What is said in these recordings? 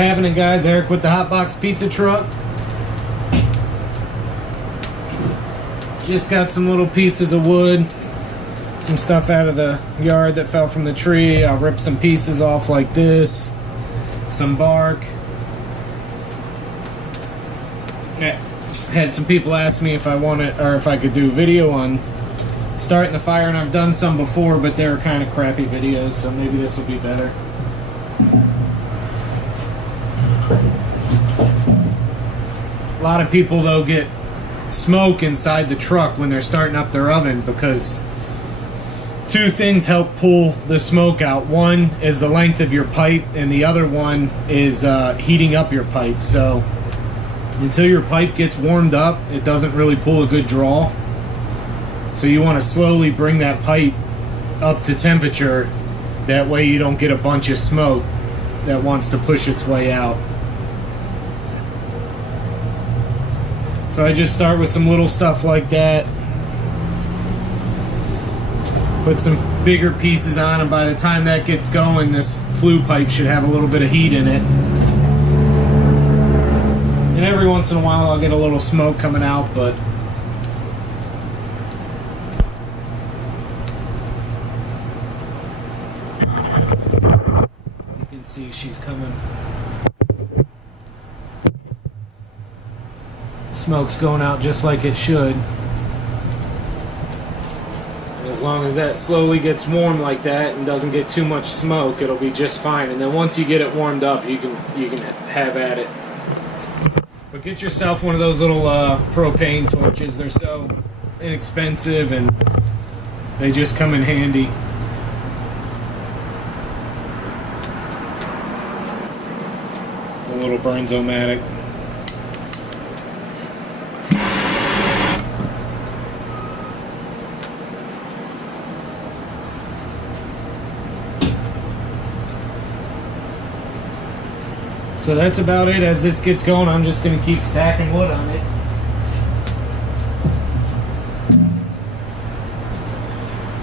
happening, guys? Eric with the Hotbox Pizza Truck. Just got some little pieces of wood, some stuff out of the yard that fell from the tree. I'll rip some pieces off like this, some bark. Had some people ask me if I wanted, or if I could do video on starting the fire, and I've done some before, but they're kind of crappy videos, so maybe this will be better. A lot of people, though, get smoke inside the truck when they're starting up their oven because two things help pull the smoke out. One is the length of your pipe, and the other one is heating up your pipe. So until your pipe gets warmed up, it doesn't really pull a good draw. So you want to slowly bring that pipe up to temperature. That way you don't get a bunch of smoke that wants to push its way out. So I just start with some little stuff like that. Put some bigger pieces on, and by the time that gets going, this flue pipe should have a little bit of heat in it. And every once in a while I'll get a little smoke coming out, but you can see she's coming. Smoke's going out just like it should. And as long as that slowly gets warm like that and doesn't get too much smoke, it'll be just fine. And then once you get it warmed up, you can have at it. But get yourself one of those little propane torches. They're so inexpensive and they just come in handy. A little Burnzomatic. So that's about it. As this gets going, I'm just going to keep stacking wood on it.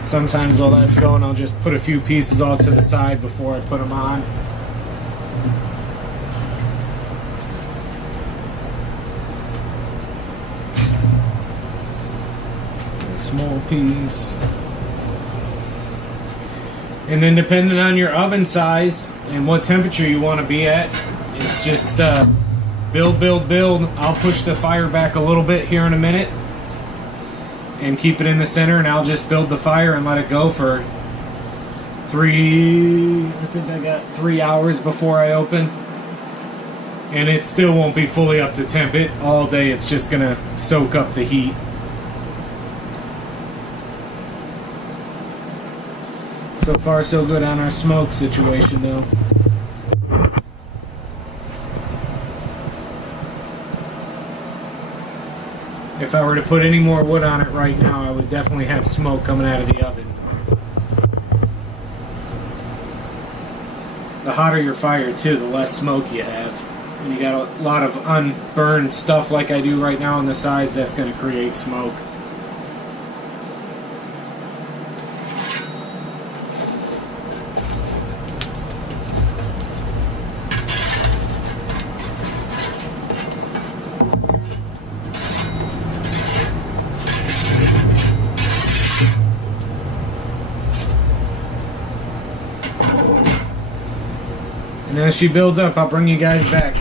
Sometimes while that's going, I'll just put a few pieces off to the side before I put them on. A small piece. And then depending on your oven size and what temperature you want to be at, it's just build. I'll push the fire back a little bit here in a minute and keep it in the center, and I'll just build the fire and let it go for I think I got 3 hours before I open. And it still won't be fully up to temp. All day it's just going to soak up the heat. So far so good on our smoke situation though. If I were to put any more wood on it right now, I would definitely have smoke coming out of the oven. The hotter your fire too, the less smoke you have. And you got a lot of unburned stuff like I do right now on the sides, that's going to create smoke. And as she builds up, I'll bring you guys back.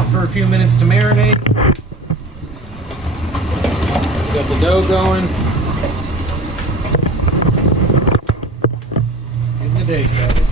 out for a few minutes to marinate. Got the dough going. Getting the day started.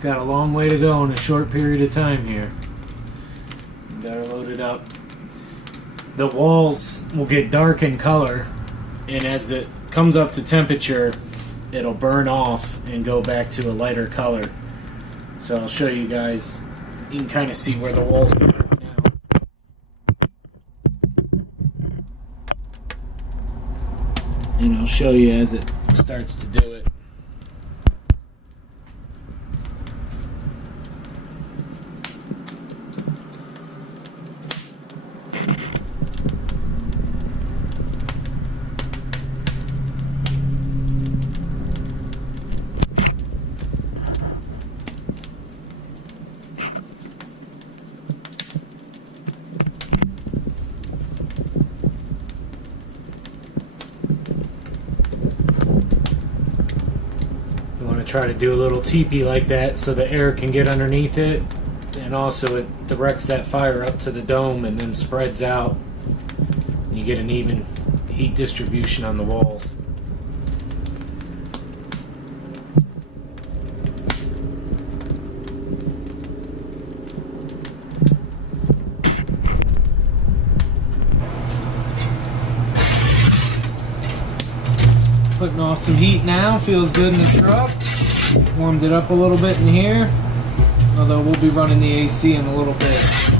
Got a long way to go in a short period of time here. Got her loaded up. The walls will get dark in color, and as it comes up to temperature, it'll burn off and go back to a lighter color. So I'll show you guys. You can kind of see where the walls are dark now. And I'll show you as it starts to do it. Try to do a little teepee like that so the air can get underneath it, and also it directs that fire up to the dome and then spreads out. You get an even heat distribution on the walls. Putting off some heat now, feels good in the truck. Warmed it up a little bit in here, although we'll be running the AC in a little bit.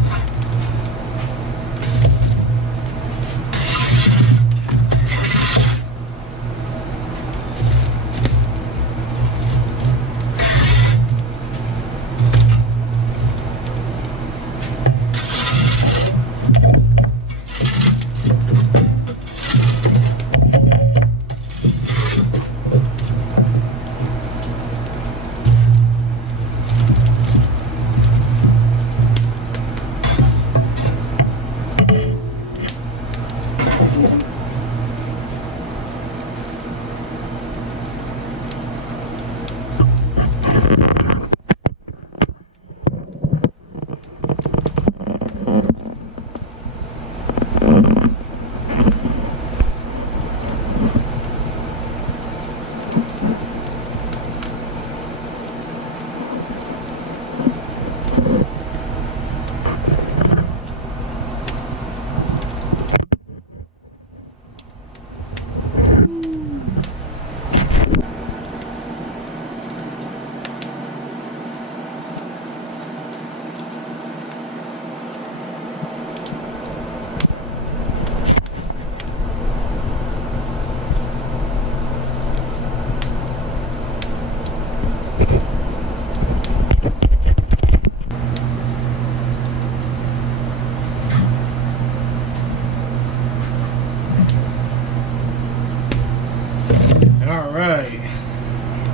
Alright,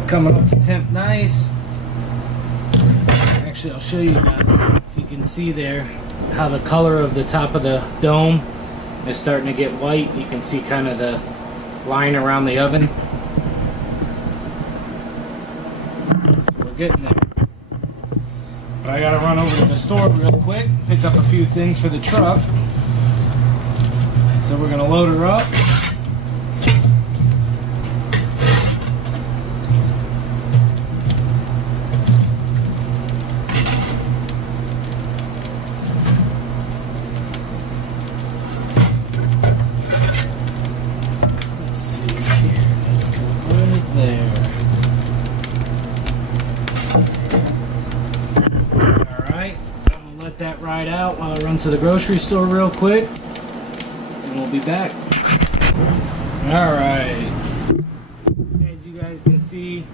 coming up to temp nice. Actually, I'll show you guys, if you can see there, how the color of the top of the dome is starting to get white. You can see kind of the line around the oven. So we're getting there. But I gotta run over to the store real quick, pick up a few things for the truck. So we're gonna load her up. let that ride out while I run to the grocery store real quick, and we'll be back. Alright, as you guys can see,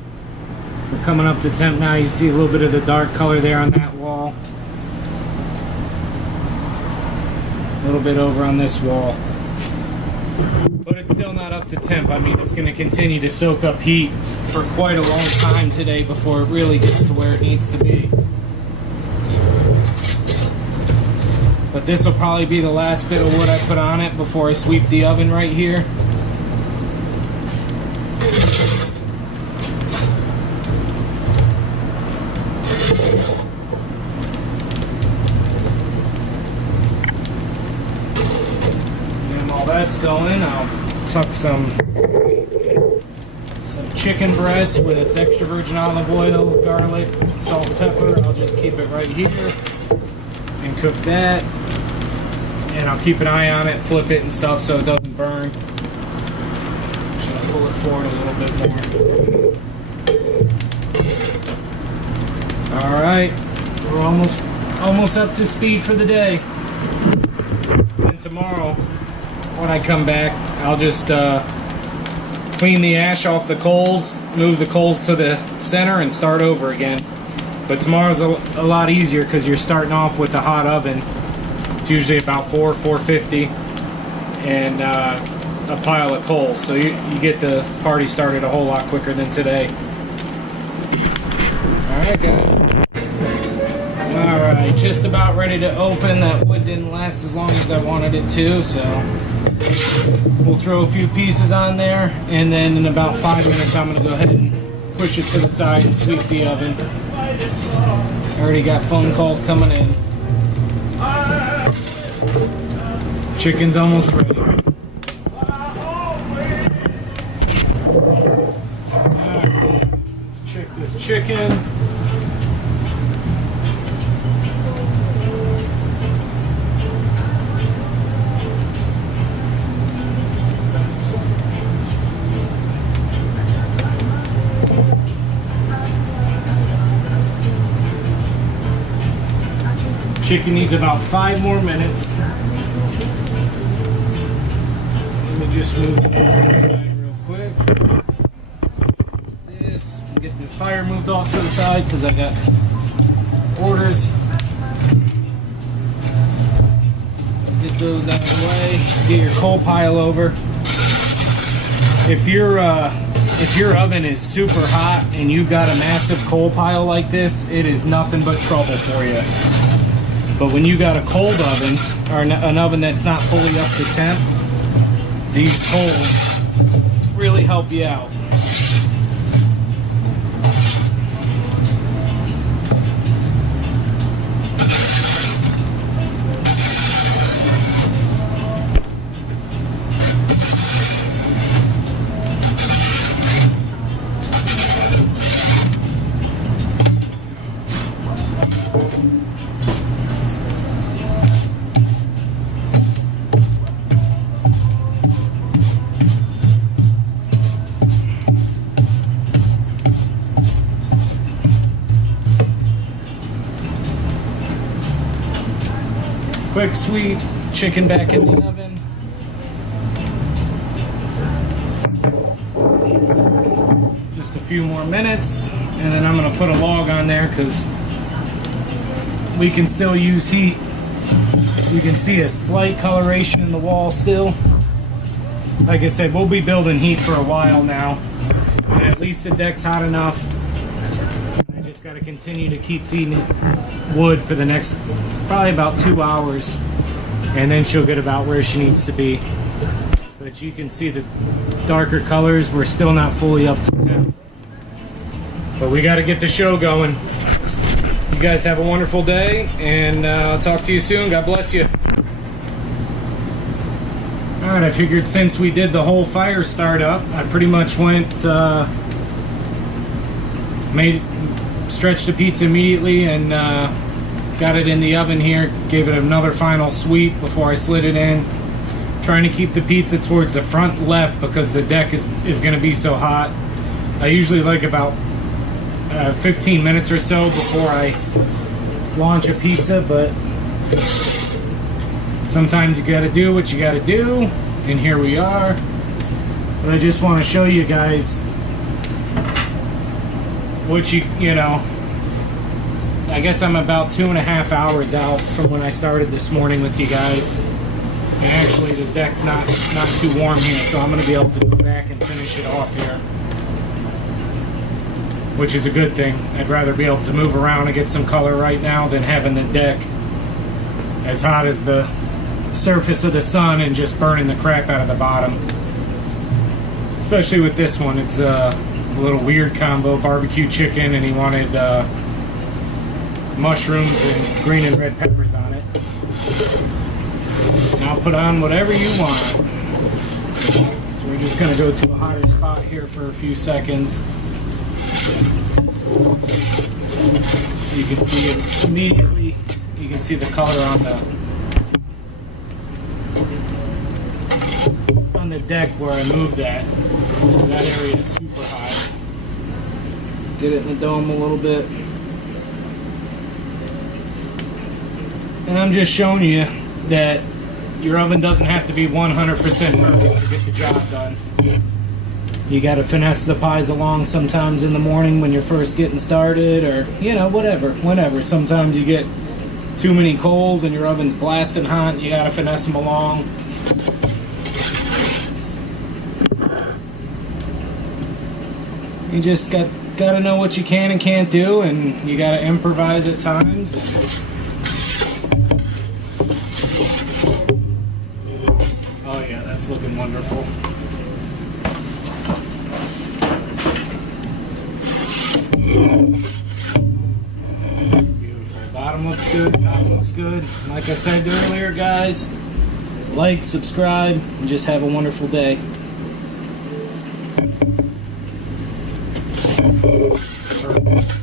we're coming up to temp now. You see a little bit of the dark color there on that wall, a little bit over on this wall, but it's still not up to temp. I mean, it's going to continue to soak up heat for quite a long time today before it really gets to where it needs to be. But this will probably be the last bit of wood I put on it before I sweep the oven right here. And while that's going, I'll tuck some chicken breast with extra virgin olive oil, garlic, salt and pepper. I'll just keep it right here and cook that. And I'll keep an eye on it, flip it and stuff so it doesn't burn. Should I pull it forward a little bit more? Alright, we're almost up to speed for the day. And tomorrow, when I come back, I'll just clean the ash off the coals, move the coals to the center, and start over again. But tomorrow's a lot easier because you're starting off with a hot oven. It's usually about 450, and a pile of coals, so you get the party started a whole lot quicker than today. Alright guys. Alright, just about ready to open. That wood didn't last as long as I wanted it to, so we'll throw a few pieces on there, and then in about 5 minutes I'm going to go ahead and push it to the side and sweep the oven. I already got phone calls coming in. Chicken's almost ready. Alright, let's check this chicken. Chicken needs about 5 more minutes. Let me just move it inside real quick. Get this fire moved off to the side because I got orders. So get those out of the way. Get your coal pile over. If your oven is super hot and you've got a massive coal pile like this, it is nothing but trouble for you. But when you got a cold oven, or an oven that's not fully up to temp, these coals really help you out. Quick, sweet chicken back in the oven. Just a few more minutes, and then I'm going to put a log on there because we can still use heat. You can see a slight coloration in the wall still. Like I said, we'll be building heat for a while now, and at least the deck's hot enough. I just got to continue to keep feeding it wood for the next probably about 2 hours, and then she'll get about where she needs to be. But you can see the darker colors. We're still not fully up to temp, but we got to get the show going. You guys have a wonderful day, and I'll talk to you soon. God bless you. Alright, I figured since we did the whole fire startup, I pretty much went stretched the pizza immediately and got it in the oven here. Gave it another final sweep before I slid it in. Trying to keep the pizza towards the front left because the deck is going to be so hot. I usually like about 15 minutes or so before I launch a pizza, but Sometimes you gotta do what you gotta do, and here we are. But I just want to show you guys what you know, I guess I'm about 2.5 hours out from when I started this morning with you guys. And actually the deck's not too warm here, so I'm going to be able to go back and finish it off here. Which is a good thing. I'd rather be able to move around and get some color right now than having the deck as hot as the surface of the sun and just burning the crap out of the bottom. Especially with this one, it's a little weird combo, barbecue chicken, and he wanted mushrooms and green and red peppers on it. And I'll put on whatever you want. So we're just going to go to a hotter spot here for a few seconds. You can see it immediately. You can see the color on the deck where I moved that. So that area is super hot. Get it in the dome a little bit. And I'm just showing you that your oven doesn't have to be 100% perfect to get the job done. You gotta finesse the pies along sometimes in the morning when you're first getting started, or, you know, whenever. Sometimes you get too many coals and your oven's blasting hot and you gotta finesse them along. You just gotta know what you can and can't do, and you gotta improvise at times. Oh yeah, that's looking wonderful. Beautiful. Bottom looks good, top looks good. Like I said earlier, guys, like, subscribe, and just have a wonderful day. Perfect.